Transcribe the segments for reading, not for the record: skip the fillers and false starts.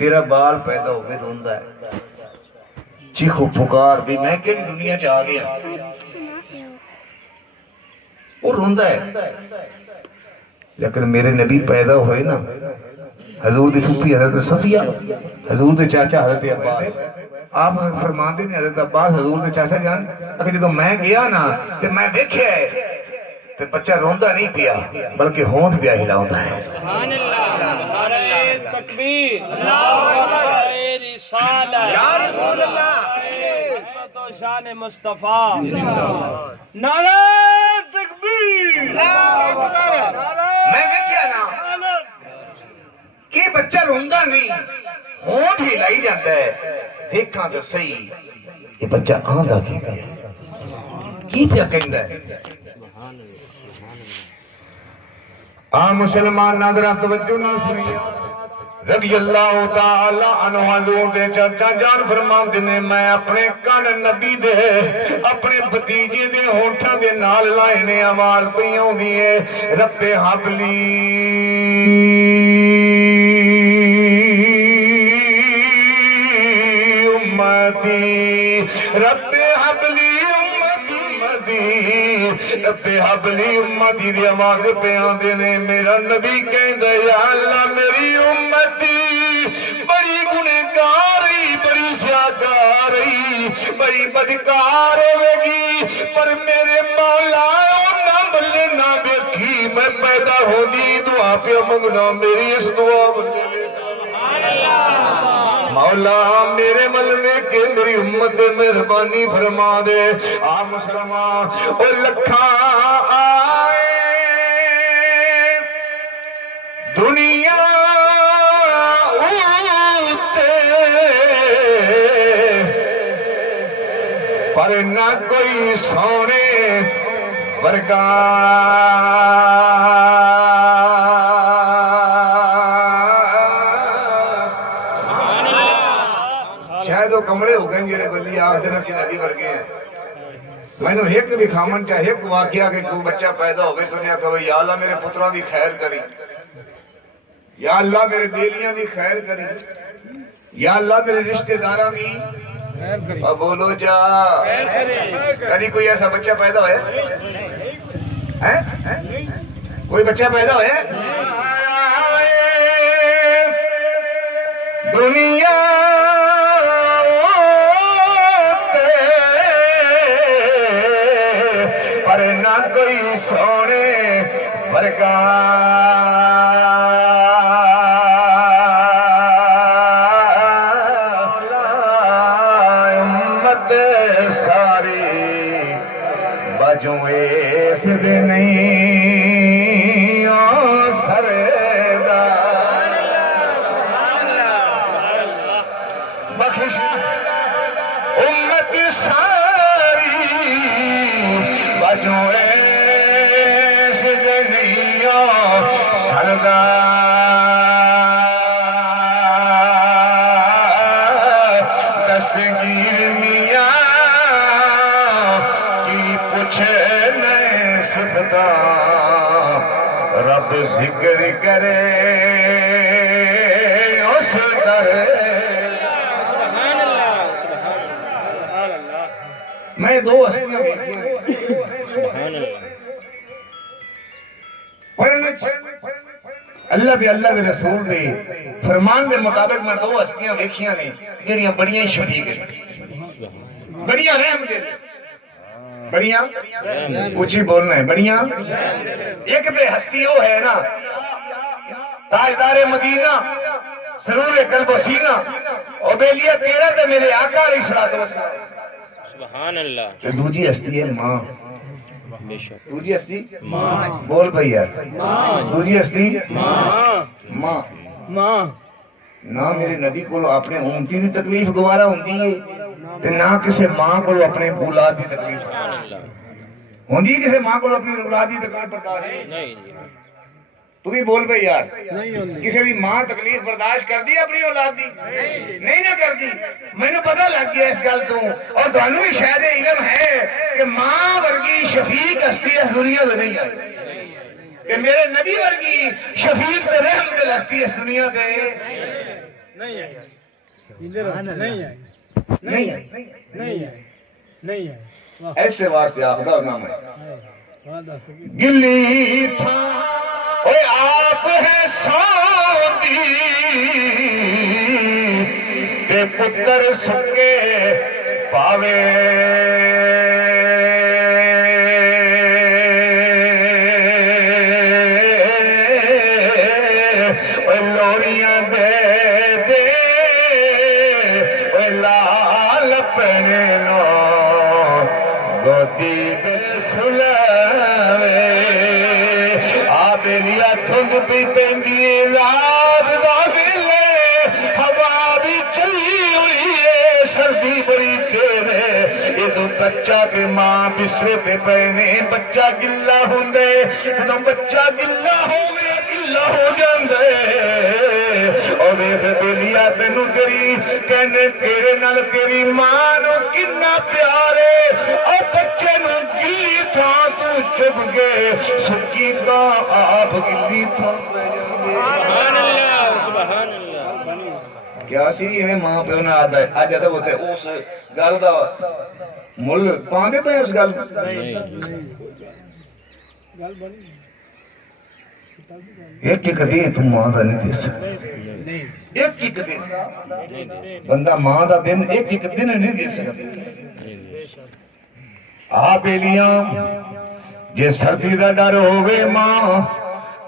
تیرا بال پیدا ہو گئے روندا ہے چیخو پکار بھی میں کیڑی دنیا چ آ گیا وہ روندا ہے لیکن میرے نبی پیدا ہوئے نا حضور دی پھوپھی حضرت صفیہ حضور دے چاچا حضرت عباس آپ فرماندے نے حضرت عباس حضور دے چاچا جان اگر جدوں میں گیا نا تے میں دیکھیا ہے تے بچہ روندا نہیں پیا بلکہ ہونٹ پیا ہلاوندا ہے سبحان اللہ نعرہ تکبیر اللہ اکبر رسالت یا رسول اللہ عظمت و شان مصطفی نعرہ تکبیر اللہ اکبر میں دیکھیا نا کہ بچہ روندا نہیں ہونٹ ہلائی جاندا ہے دیکھاں تے صحیح یہ بچہ آندا کی پیا کہندا ہے مسلمان ناظرہ توجہ نہ سنیے رضی اللہ تعالی عنہ حضور دے چاچا جان فرماندے نے میں اپنے کان نبی دے اپنے بھتیجے دے ہونٹاں دے نال لائے نے آواز پئی اوندی ہے رب حبلی امتی رب حبلی رب حبلی امتی دی آواز پہ آندے نے میرا نبی کہندا یا اللہ میری امتی بڑی گنہگاری بڑی سیاکاری بڑی بدکار ہوے گی پر میرے مولا نہ بلے نہ دیکھی میں پیدا ہونی دعا پہ منگنا میری اس دعا بلے مولا میرے ملنے کے میری امت مہربانی فرما دے آ مسلمان اور لکھاں آئے دنیا اوتے پر نہ کوئی سونے ورگا شاید وہ کمرے ہو گئے جڑے بلی آخر اسی نبی ورگے ہیں میں نے ایک بھی کھامن چاہے ایک واقعہ کہ کوئی بچہ پیدا ہوئے تو نے کہا یا اللہ میرے پتروں دی خیر کری یا اللہ میرے بیلیاں دی خیر کری یا اللہ میرے رشتہ داراں دی اب بولو جا کبھی کوئی ایسا بچہ پیدا ہوئے کوئی بچہ پیدا ہوئے دنیا پر نہ کوئی سونے ورگا امت ساری باجوں اس دے نہیں او سردا بخش امت ساری باجوں اس دے نہیں او سردا دستگیر میاں کی پوچھنے سفتا رب ذکر کرے اس در میں دو ہستیاں دیکھی اللہ دے رسول دے فرمان دے مطابق میں دو ہستیاں دیکھیاں نے جڑیاں بڑیاں شفیق ہیں بڑیاں رحم دے بڑیاں اونچی بولنا ہے بڑیاں ایک تے ہستی وہ ہے نا تاجدار مدینہ سرور قلب و سینہ اور بیلیہ تیرا تے میرے آقا علیہ الصلوۃ والسلام سبحان اللہ دوجی ہستی ہے ماں دوجی ہستی ماں بول بھئی یار دوجی ہستی ماں ماں نہ میرے نبی کو اپنے امتی دی تکلیف گوارا ہوندی ہے تے نہ کسی ماں کو اپنے اولاد دی تکلیف ہوندی کسی ماں کو اپنی اولاد دی تکلیف برداشت نہیں تو بھی بول بھئی یار کسی دی ماں تکلیف برداشت کر دی اپنی اولاد دی نہیں نہ کر دی میں نے پتہ لگ گیا اس گل تو اور تانوں بھی شاید علم ہے کہ ماں ورگی شفیق ہستی اس دنیا میں نہیں آئی کہ میرے نبی ورگی شفیق تے رحم دل ہستی اس دنیا تے نہیں آئی نہیں آئی نہیں آئی نہیں آئی ایسے واسطے آخدا نام ہے گلی تھا اے آپ ہے سعودی تے پتر سکے پاوے اے لوریاں دے دے اے لال پنے نو گودی دے سلاوے آبیلیا تھنگ پی پیندی رات دا ویلے ہوا بھی چلی ہوئی ہے سردی بڑی تیرے ادو بچہ تے ماں بسترے تے پینے بچہ گلا ہوندے ادو بچہ گلا ہوئے گلا ہو جاندے اور ویکھ بیلیا تینوں تیری کہنے تیرے نال تیری ماں نو کنا پیارے اور بچے نو گلی تھاں تو چب گئے سکی تا آپ گلی تھاں سبحان اللہ سبحان اللہ کیا سی میں ماں پہ انہیں آدھا ہے آج جاتا ہوتے اس گل دا مل پاندے پہ اس گل ایک ایک دن تم ماں دا نہیں دے سکتے ایک ایک دن بندہ ماں دا دن ایک ایک دن نہیں دے سکتے بیلیاں جے سردی دا ڈر ہوگے ماں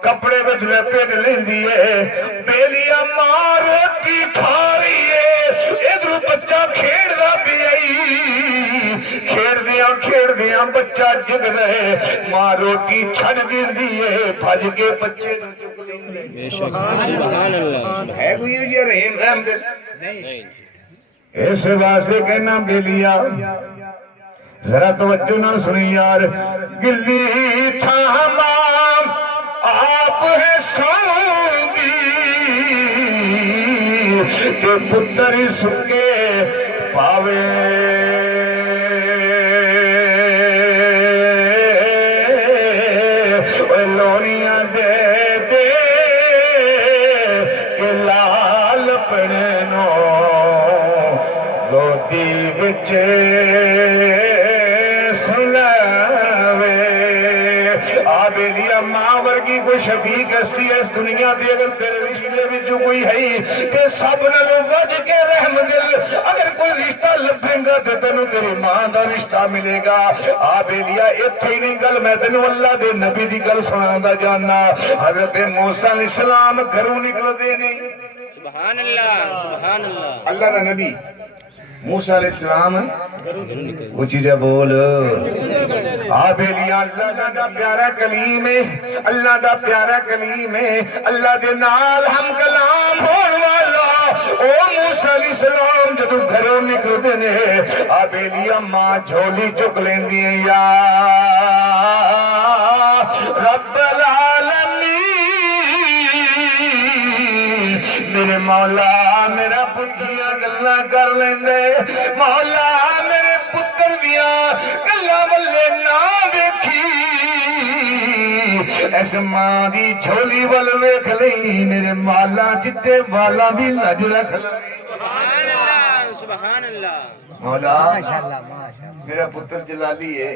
کپڑے وچ لپیٹ لیندی ہے بیلیاں ماں روٹی کھا رہی ہے ادھر بچہ کھیڑدا پیا کھیڑدیاں بچہ ڈگ رہے ماں روٹی چھڈ دیندی ہے بھج کے بچے نوں چک لیندی سبحان اللہ ہے کوئی یہ رحیم رحم دل نہیں اس واسطے کہنا بیلیا ذرا توجہ نہ سنی یار گلی تھا ماں آپ ہے سونگی کہ پتر سکے پاوے لوریاں دے دے کہ لال پڑے نو لوٹی بچے بیلیا ماں ورگی کوئی شفیق ہستی ہے اس دنیا دی اگر تیرے رشتے وچوں کوئی ہے کہ سب نالوں وج کے رحم دل اگر کوئی رشتہ لبھے گا تے تینوں تیری ماں دا رشتہ ملے گا بیلیا ایتھے ہی نہیں گل میں تینوں اللہ دے نبی دی گل سناندا جاننا حضرت موسیٰ علیہ السلام گھروں نکلدے نہیں سبحان اللہ سبحان اللہ اللہ دا نبی موسیٰ علیہ السلام وہ چیزیں بول بیلیا اللہ دا پیارا کلیم ہے اللہ دا پیارا کلیم ہے اللہ دے نال ہم کلام ہون والا او موسیٰ علیہ السلام جدو گھروں نکل دینے بیلیا ماں جھولی چک لیندی ہیں یا رب العالمین میرے مولا میرا پتریاں گلاں کر لیندے مولا میرے پتر دیاں گلاں والے نہ ویکھی ایسے ماں دی جھولی ول ویکھ لئی میرے مالا جتے والا بھی لج رکھ لئی سبحان اللہ سبحان اللہ مولا میرا پتر جلالی ہے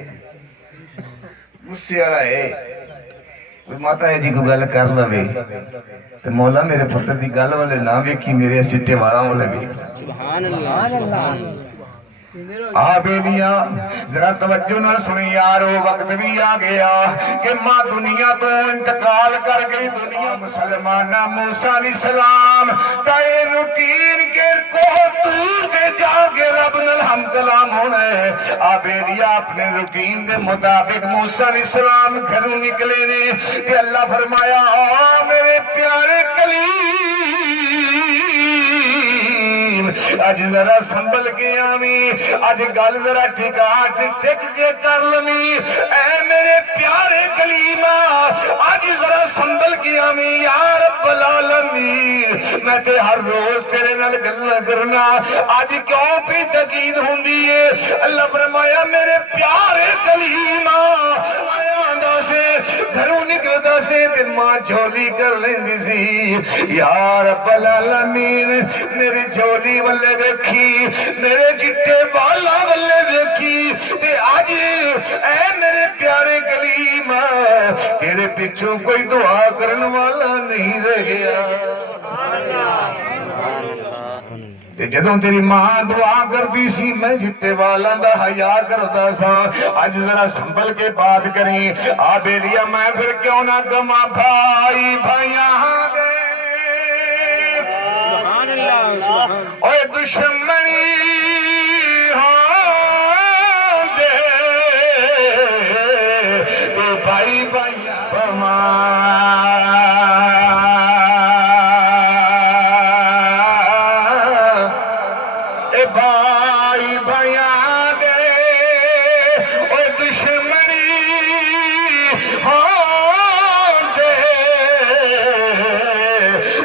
غصے والا ہے کوئی ماتا ہے جی کو گل کر لوے تو مولا میرے پتر دی گل والے نہ ویکھی میرے سٹے والا والے بھی سبحان اللہ بیلیاں ذرا توجہ نہ سنی یارو وقت بھی آ گیا کہ ماں دنیا تو انتقال کر گئی دنیا مسلمانہ موسیٰ علیہ السلام تائے روٹین کے کو دور کے جا کے رب نال ہم کلام ہونا ہے بیلیا اپنے روٹین دے مطابق موسیٰ علیہ السلام گھروں نکلے نے کہ اللہ فرمایا میرے پیارے کلیم اج ذرا سنبھل کے آویں اج گل ذرا ٹھکاٹ ٹک کے کر لویں اے میرے پیارے کلیما اج ذرا سنبھل کے آویں یا رب العالمین میں تے ہر روز تیرے نال گلاں کرنا اج کیوں بھی تقید ہوندی ہے اللہ فرمایا میرے پیارے کلیما آیا دس گھروں نکلدا سے تے ماں جھولی کر لیندی سی یا رب العالمین میری جھولی والے ویکھی میرے چٹے بالاں والے ویکھی تے اج اے میرے پیارے کلیم تیرے پیچھوں کوئی دعا کرن والا نہیں رہ گیا تے جدوں تیری ماں دعا کردی سی میں چٹے والاں دا حیا کردا سا اج ذرا سنبھل کے بات کریں آ بیلیا میں پھر کیوں نہ کما بھائی بھائیاں دے سبحان اللہ سبحان اوے دشمنی ہاں دے اے بھائی بھائیاں بھائی بھائیاں دے اوے دشمنی ہاں دے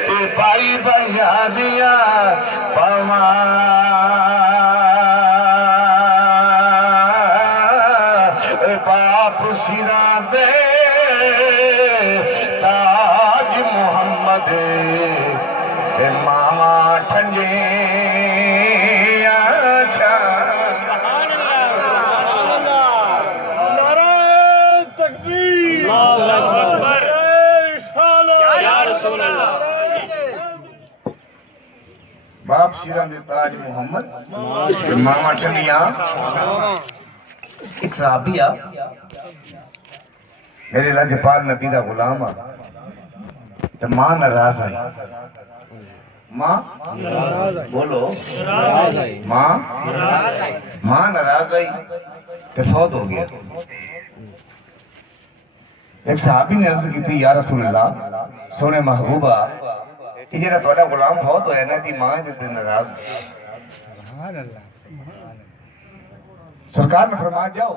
اے بھائی بھائیاں دیا پما اے باپ سیراں دے تاج محمد اے ماما ٹھنڈے باپ شیران دے تاج محمد ماما چندیاں ایک صحابی آ میرے لجپال نبی دا غلام آ تو ماں ناراض آئی ماں بولو ماں ناراض آئی تو فوت ہو گیا ایک صحابی نے عرض کی تھی یا رسول اللہ سونے محبوبہ کہ جنہا تھوڑا غلام فوت ہویا نا تھی ماں جس دن ناراض سرکار میں فرما جاؤ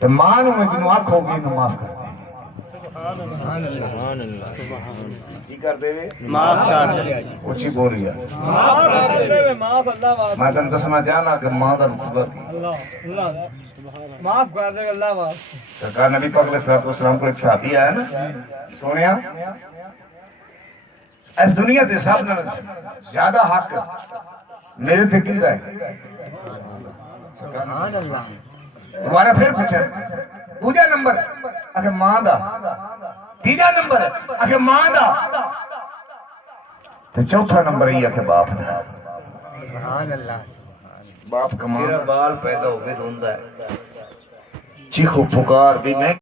تو ماں نو میں تنو آنکھ ہوگی نو معاف کر دیں سبحان اللہ کی کر دے معاف کر دے اچھی بول رہی ہے میں تن دسنا چاہنا کہ ماں دا رتبہ معاف کر دے اللہ معاف سرکار نبی پاک علیہ السلام کو ایک صحابی آیا نا سونیا اس دنیا تے سب نے زیادہ حق میرے پہ کیتا ہے سبحان اللہ دوبارہ پھر پوچھا دوجا نمبر اگر ماں دا تیجا نمبر اگر ماں دا تو چوتھا نمبر یہ کہ باپ دا سبحان اللہ باپ کا ماں بال پیدا ہو گئے روندا ہے چیخو پکار بھی میں